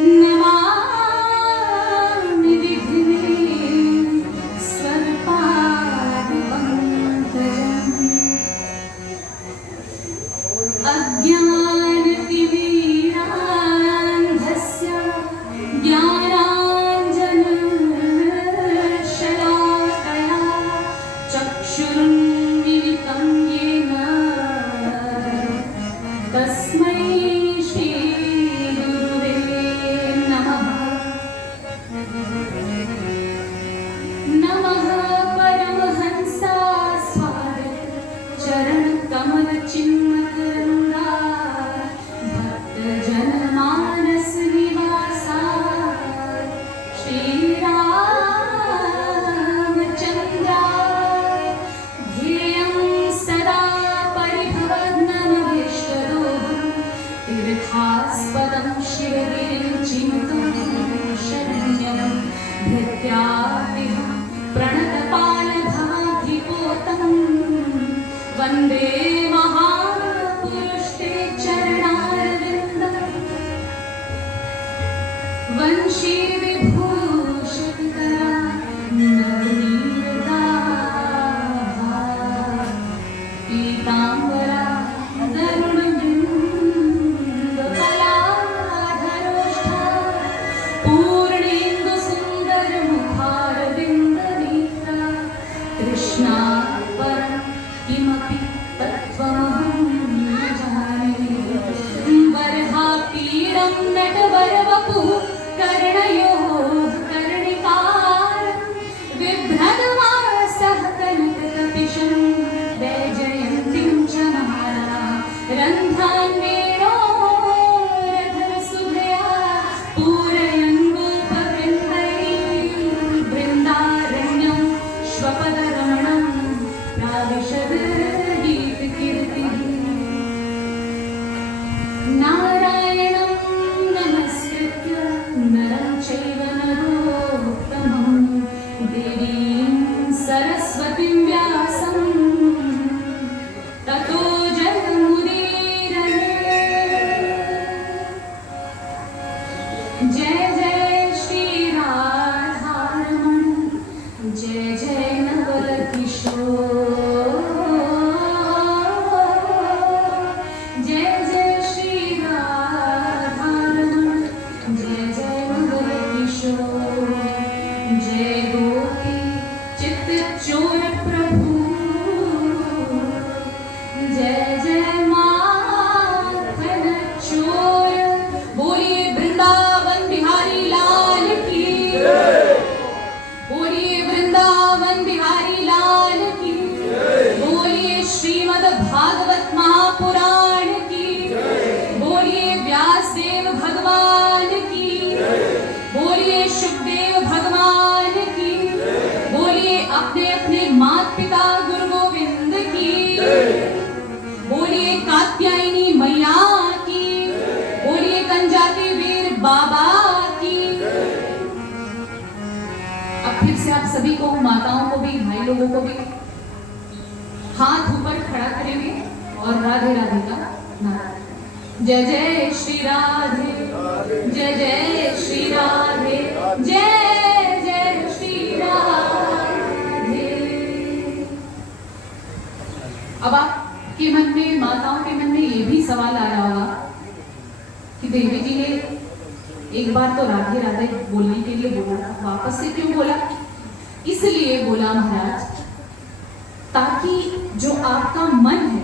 नमामि विघ्नेश्वरपादपङ्कजम् अज्ञानतिमिरान्धस्य ज्ञानाञ्जनशलाकया चक्षुरुन्मिलितं येन तस्मै श्रीगुरुवे नमः। नमः परमहंसास्वाद चरणकमलचिन्मकरन्दा भक्तजनमानसनिवासा श्रीरामचन्द्रा ध्येयं सदा परिभवग्ननभीष्टदोहं तीर्थास्पदं शिवगिरिं चिनुतं शरण्यं धृत्यादिहं प्रणतपालभवाधिपोतं वन्दे महापुरुषे चरणारविन्दं वंशी विभूषितकरा नवनीरदाः पीताम्बरा तरुणबिम्बकलाधरोष्ठा पूर्णेन्दुसुन्दरमुखारविन्दनेत्रा कृष्णा परं किमपि तत्त्वमहं न जाने। बर्हापीडं नटवरवपुः कर्णयोः कर्णिकारं बिभ्रद्वासः कनककपिशं वैजयन्तीं च माला रन्ध्रान्वेणोरधरसुधया पूरयन् गोपवृन्दैः बृन्दारण्यं श्वपदरमणं प्राविशद गीतकीर्तिः। नारायणं नमस्कृत्य नरं चैव नरोत्तमं देवीं सरस्वतीं व्यासं ततो जयमुदीरये। जय जय श्री राधारमण जय जय नवलकिशोर जय जय श्री राधारमण जय जय नवलकिशोर जय गोपी चित्तचोर प्रभु जय जय माखन चोर। बोलिए वृंदावन बिहारी लाल की, बोलिए वृंदावन बिहारी लाल की, बोलिए श्रीमद् भागवत महापुराण की, बोलिए व्यासदेव भगवान की, बोलिए सुखदेव भगवान की, बोलिए अपने अपने माता पिता गुरु गोविंद की, बोलिए कात्यायनी मैया की, बोलिए कंजाती वीर बाबा की। अब फिर से आप सभी को, माताओं को भी, भाई लोगों को भी हाथ ऊपर खड़ा करेंगे और राधे राधे का नारा। जय जय श्री राधे, जय जय श्री राधे, जय जय श्री राधे। अब आपके मन में, माताओं के मन में ये भी सवाल आ रहा होगा कि देवी जी ने एक बार तो राधे राधे बोलने के लिए बोला, वापस से क्यों बोला? इसलिए बोला महाराज, ताकि जो आपका मन है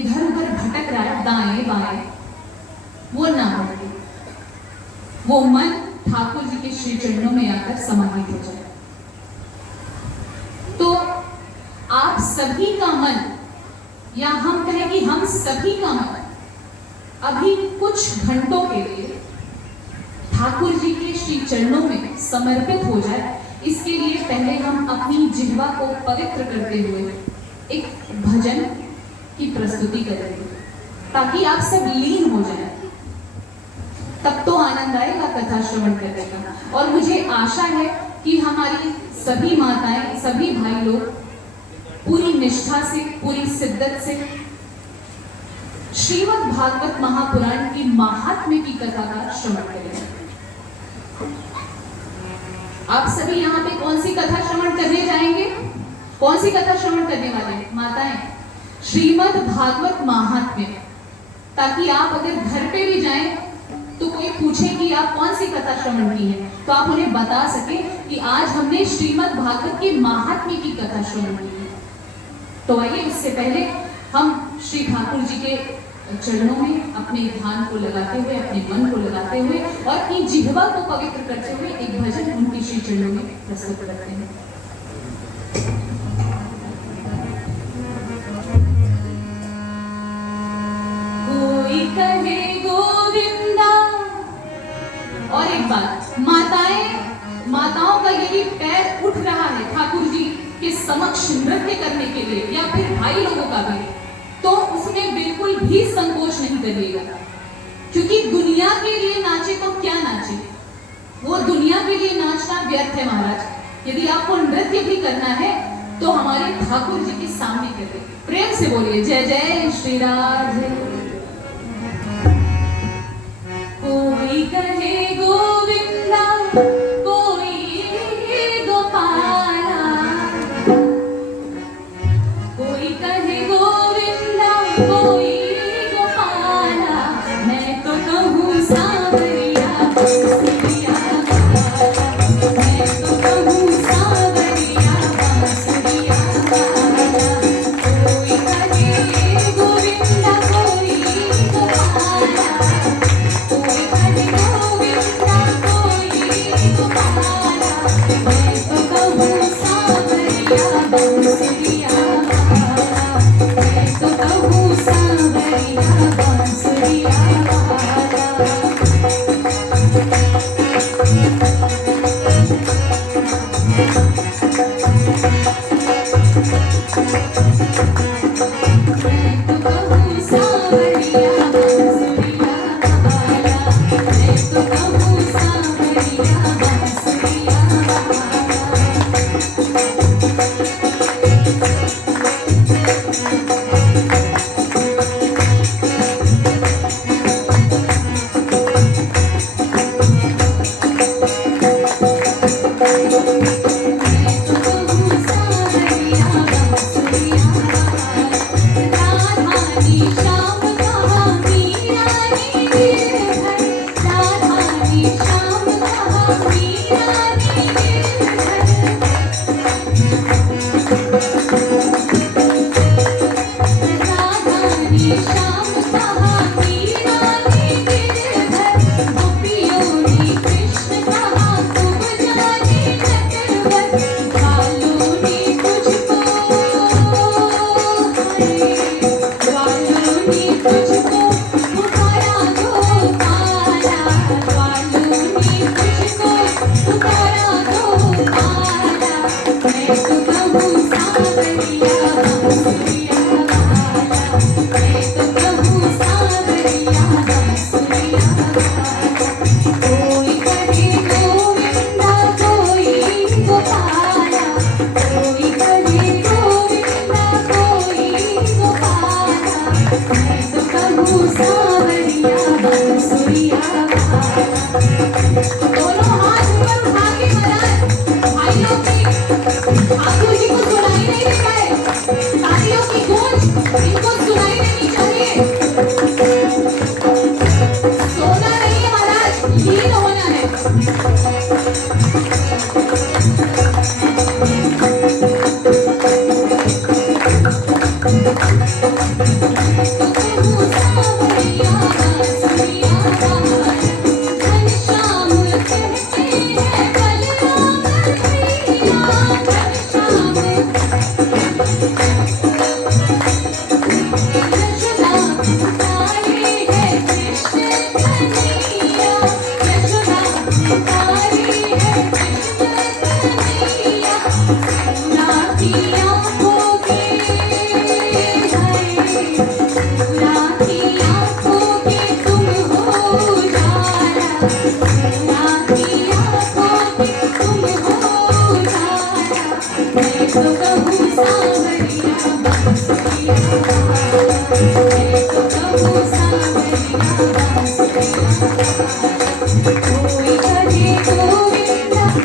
इधर उधर भटक रहा है दाएं बाएं, वो ना भटके, वो मन ठाकुर जी के श्री चरणों में आकर समाहित हो जाए। तो आप सभी का मन, या हम कहें कि हम सभी का मन अभी कुछ घंटों के लिए ठाकुर जी के श्री चरणों में समर्पित हो जाए। इसके लिए पहले हम अपनी जिह्वा को पवित्र करते हुए एक भजन की प्रस्तुति करेंगे, ताकि आप सब लीन हो जाएं। तब तो आनंद आएगा कथा श्रवण करने का। और मुझे आशा है कि हमारी सभी माताएं, सभी भाई लोग पूरी निष्ठा से, पूरी शिद्दत से श्रीमद् भागवत महापुराण की महात्म्य की कथा का श्रवण करें। आप सभी यहाँ पे कौन सी कथा श्रवण करने जाएंगे? कौन सी कथा श्रवण करने वाले माताएं? श्रीमद् भागवत महात्म्य। ताकि आप अगर घर पे भी जाएं तो कोई पूछे कि आप कौन सी कथा श्रवण की है तो आप उन्हें बता सके कि आज हमने श्रीमद् भागवत के महात्म्य की कथा श्रवण की है। तो आइए इससे पहले हम श्री ठाकुर जी के चरणों में अपने ध्यान को लगाते हुए, अपने मन को लगाते हुए और अपनी जिह्वा को पवित्र करते हुए एक भजन उनके श्री चरणों में प्रस्तुत करते हैं। कोई कहे गोविंदा। और एक बात, माताओं का यदि पैर उठ रहा है ठाकुर जी के समक्ष नृत्य करने के लिए या फिर भाई लोगों का भी, तो उसमें बिल्कुल भी संकोच नहीं करिएगा, क्योंकि दुनिया के लिए नाचे तो क्या नाचे, वो दुनिया के लिए नाचना व्यर्थ है महाराज। यदि आपको नृत्य भी करना है तो हमारे ठाकुर जी के सामने करिए। प्रेम से बोलिए जय जय श्री राधे। कोई कहे गोविंदा, कोई गोपाला, कोई कहे गोविंदा, कोई गोपाला, मैं तो कहूँ सांवरिया बांसुरिया वाला, मैं तो कहूँ सांवरिया बांसुरिया वाला। कोई कहे गोविंदा, कोई गोपाला, कोई कहे गोविंदा, कोई गोपाला, मैं तो कहूँ सांवरिया बांसुरिया वाला, मैं तो कहूँ सांवरिया बांसुरिया वाला।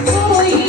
कोई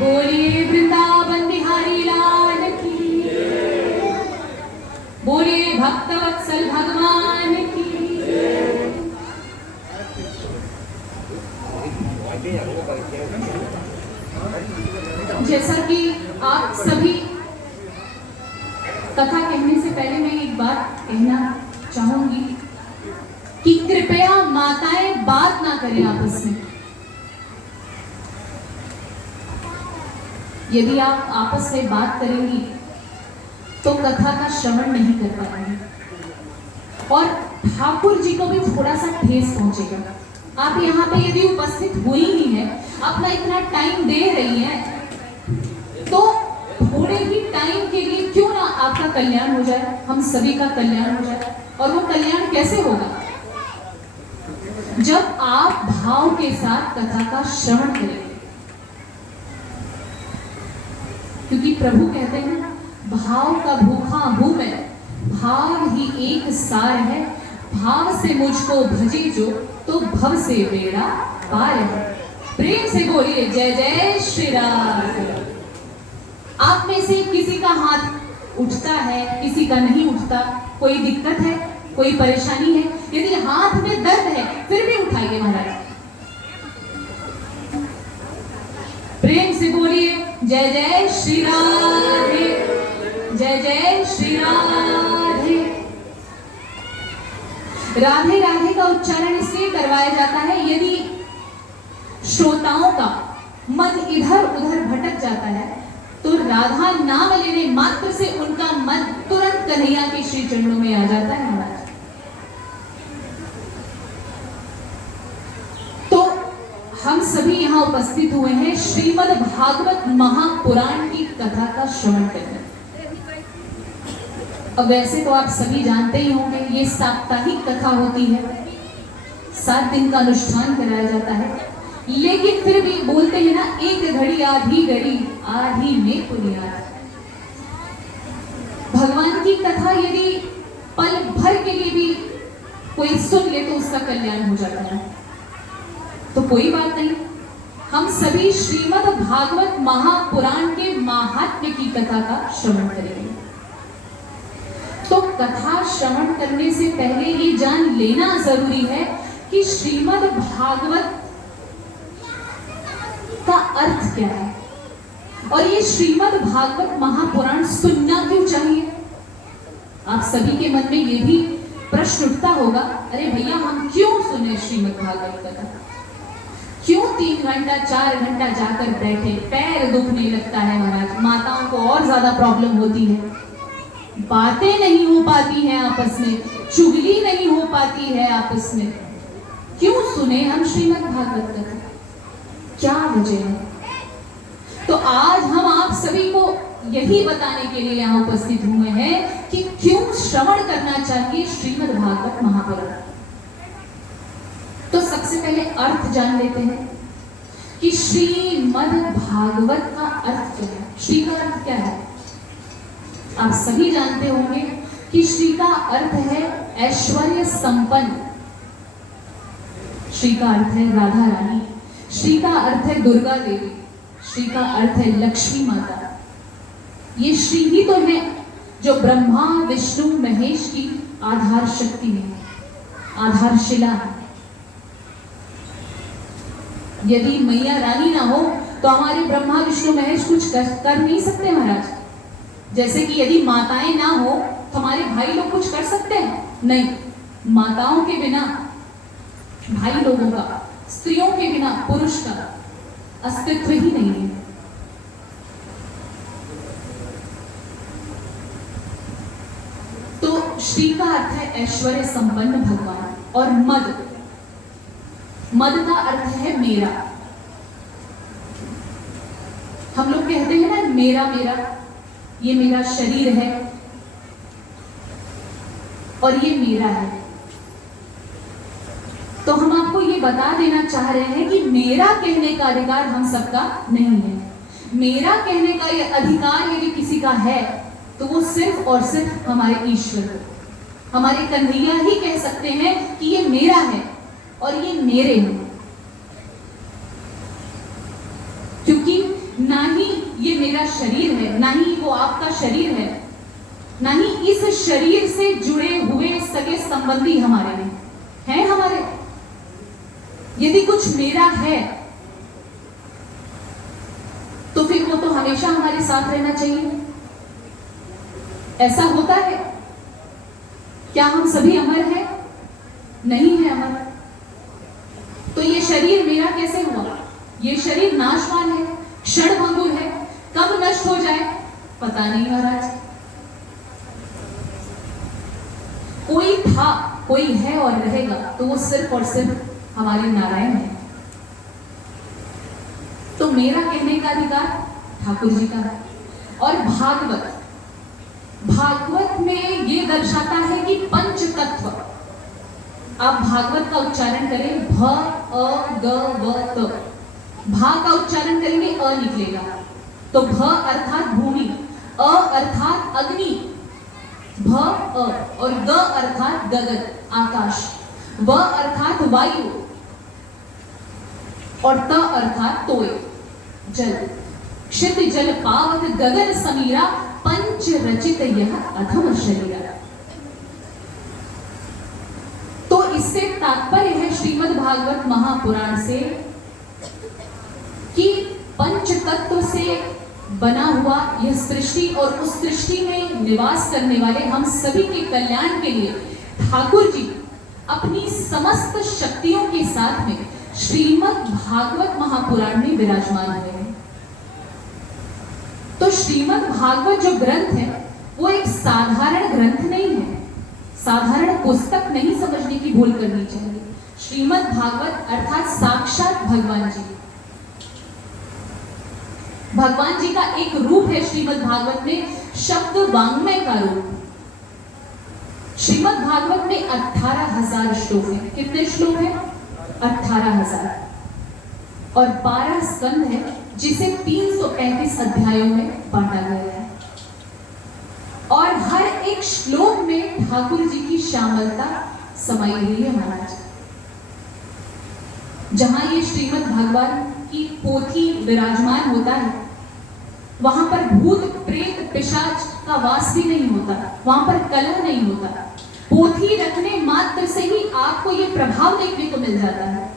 बोलिए वृंदावन बिहारी लाल की, बोलिए भक्तवत्सल भगवान की। जैसा कि आप सभी, कथा कहने से पहले मैं एक बात कहना चाहूंगी कि कृपया माताएं बात ना करें आपस में। यदि आप आपस में बात करेंगी तो कथा का श्रवण नहीं कर पाएंगे और ठाकुर जी को भी थोड़ा सा ठेस पहुंचेगा। आप यहाँ पे यदि उपस्थित हुई ही है, अपना इतना टाइम दे रही है, तो थोड़े ही टाइम के लिए क्यों ना आपका कल्याण हो जाए, हम सभी का कल्याण हो जाए। और वो कल्याण कैसे होगा? जब आप भाव के साथ कथा का श्रवण करेंगे। क्योंकि प्रभु कहते हैं भाव का भूखा हूं मैं, भाव ही एक सार है, भाव से मुझको भजे जो तो भव से बेड़ा पार है। प्रेम से बोलिए जय जय श्री राम। आप में से किसी का हाथ उठता है, किसी का नहीं उठता, कोई दिक्कत है, कोई परेशानी है? यदि हाथ में दर्द है फिर भी उठाइए महाराज। प्रेम से बोलिए जय जय श्री राधे, जय जय श्री राधे। राधे राधे का उच्चारण इसलिए करवाया जाता है यदि श्रोताओं का मन इधर उधर भटक जाता है तो राधा नाम लेने मात्र से उनका मन तुरंत कन्हैया के श्री चरणों में आ जाता है महाराज। तो हम सभी यहाँ उपस्थित हुए हैं श्रीमद् भागवत महापुराण की कथा का श्रवण करने। अब वैसे तो आप सभी जानते ही होंगे ये साप्ताहिक कथा होती है, 7 दिन का अनुष्ठान कराया जाता है, लेकिन फिर भी बोलते हैं ना, एक घड़ी आधी घड़ी आधी में पुनियाद। भगवान की कथा यदि पल भर के लिए भी कोई सुन ले तो उसका कल्याण हो जाता है। तो कोई बात नहीं, हम सभी श्रीमद् भागवत महापुराण के महात्म्य की कथा का श्रवण करेंगे। तो कथा श्रवण करने से पहले ये जान लेना जरूरी है कि श्रीमद् भागवत का अर्थ क्या है और ये श्रीमद् भागवत महापुराण सुनना क्यों चाहिए। आप सभी के मन में ये भी प्रश्न उठता होगा, अरे भैया हम क्यों सुने श्रीमद् भागवत कथा, क्यों 3 घंटा 4 घंटा जाकर बैठे, पैर दुखने लगता है महाराज, माताओं को और ज्यादा प्रॉब्लम होती है, बातें नहीं हो पाती हैं आपस में, चुगली नहीं हो पाती है आपस में, क्यों सुने हम श्रीमद् भागवत कथा, क्या वजह है? तो आज हम आप सभी को यही बताने के लिए यहाँ उपस्थित हुए हैं कि क्यों श्रवण करना चाहिए श्रीमद् भागवत महापुराण। तो सबसे पहले अर्थ जान लेते हैं कि श्रीमद् भागवत का अर्थ क्या है। श्री का अर्थ क्या है? आप सभी जानते होंगे कि श्री का अर्थ है ऐश्वर्य संपन्न, श्री का अर्थ है राधा रानी, श्री का अर्थ है दुर्गा देवी, श्री का अर्थ है लक्ष्मी माता। ये श्री ही तो है जो ब्रह्मा विष्णु महेश की आधार शक्ति है, आधारशिला है। यदि मैया रानी ना हो तो हमारे ब्रह्मा विष्णु महेश कुछ कर नहीं सकते महाराज। जैसे कि यदि माताएं ना हो तो हमारे भाई लोग कुछ कर सकते हैं? नहीं, माताओं के बिना भाई लोगों का, स्त्रियों के बिना पुरुष का अस्तित्व ही नहीं है। तो श्री का अर्थ है ऐश्वर्य संपन्न भगवान। और मद, मद का अर्थ है मेरा। हम लोग कहते हैं ना मेरा मेरा, ये मेरा शरीर है और ये मेरा है। तो हम आपको ये बता देना चाह रहे हैं कि मेरा कहने का अधिकार हम सबका नहीं है। मेरा कहने का ये अधिकार यदि किसी का है तो वो सिर्फ और सिर्फ हमारे ईश्वर को, हमारे कन्हैया ही कह सकते हैं कि ये मेरा है और ये मेरे हैं। क्योंकि ना ही ये मेरा शरीर है, ना ही वो आपका शरीर है, ना ही इस शरीर से जुड़े हुए सगे संबंधी हमारे हैं हमारे। यदि कुछ मेरा है तो फिर वो तो हमेशा हमारे साथ रहना चाहिए। ऐसा होता है? क्या हम सभी अमर हैं? नहीं है अमर। तो ये शरीर मेरा कैसे हुआ? ये शरीर नाशवान है, क्षणभंगुर है, कब नष्ट हो जाए पता नहीं महाराज। कोई था, कोई है और रहेगा तो वो सिर्फ और सिर्फ हमारे नारायण है। तो मेरा कहने का अधिकार ठाकुर जी का है। और भागवत में ये दर्शाता है कि पंच तत्व, आप भागवत का उच्चारण करें भ अ ग व त, भा का उच्चारण करेंगे अ निकलेगा। तो भ अर्थात भूमि, अ अर्थात अग्नि, भ अ, और ग अर्थात गगन आकाश, व अर्थात वायु और त अर्थात तोय जल। क्षित जल पावत गगन समीरा, पंच रचित यह अधम शरीरा। तो इससे तात्पर्य है श्रीमद् भागवत महापुराण से कि पंच तत्व से बना हुआ यह सृष्टि और उस सृष्टि में निवास करने वाले हम सभी के कल्याण के लिए ठाकुर जी अपनी समस्त शक्तियों के साथ में श्रीमद् भागवत महापुराण में विराजमान हुए हैं। तो श्रीमद् भागवत जो ग्रंथ है वो एक साधारण ग्रंथ नहीं है, साधारण पुस्तक नहीं समझने की भूल करनी चाहिए। श्रीमद् भागवत अर्थात साक्षात भगवान जी, भगवान जी का एक रूप है श्रीमद् भागवत में, शब्द वांग्मय का रूप। श्रीमद् भागवत में 18,000 श्लोक हैं। कितने श्लोक हैं? 18,000। और 12 स्कंद है जिसे 335 अध्यायों में बांटा गया है। और हर एक श्लोक में ठाकुर जी की श्यामलता समाई हुई है महाराज। जहां ये श्रीमद् भागवत की पोथी विराजमान होता है वहां पर भूत प्रेत पिशाच का वास भी नहीं होता, वहां पर कलह नहीं होता। पोथी रखने मात्र से ही आपको ये प्रभाव देखने को मिल जाता है।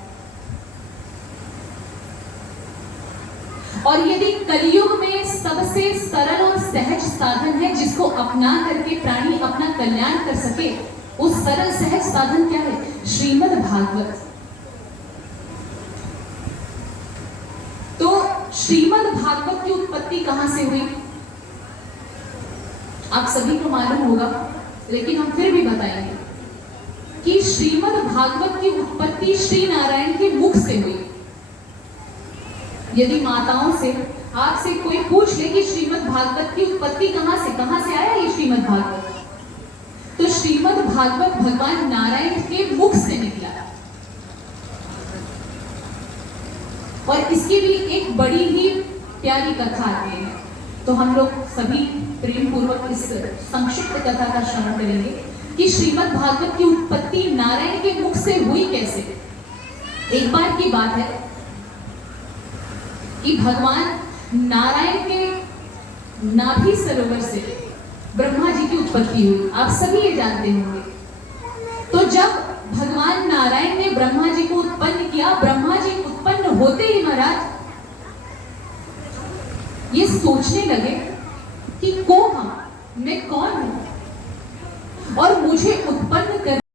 और यदि कलयुग में सबसे सरल और सहज साधन है जिसको अपना करके प्राणी अपना कल्याण कर सके, उस सरल सहज साधन क्या है? श्रीमद् भागवत। तो श्रीमद् भागवत की उत्पत्ति कहां से हुई? आप सभी को मालूम होगा, लेकिन हम फिर भी बताएंगे कि श्रीमद् भागवत की उत्पत्ति श्री नारायण के मुख से हुई। यदि माताओं से आपसे कोई पूछ ले कि श्रीमद् भागवत की उत्पत्ति कहां से आया ये श्रीमद् भागवत, तो श्रीमद् भागवत भगवान नारायण के मुख से निकला। और इसकी भी एक बड़ी ही प्यारी कथा आती है, तो हम लोग सभी प्रेम पूर्वक इस संक्षिप्त कथा का श्रवण करेंगे कि श्रीमद् भागवत की उत्पत्ति नारायण के मुख से हुई कैसे। एक बार की बात है कि भगवान नारायण के नाभि सरोवर से ब्रह्मा जी की उत्पत्ति हुई। आप सभी ये जानते होंगे। तो जब भगवान नारायण ने ब्रह्मा जी को उत्पन्न किया, ब्रह्मा जी उत्पन्न होते ही महाराज ये सोचने लगे कि मैं कौन हूं और मुझे उत्पन्न कर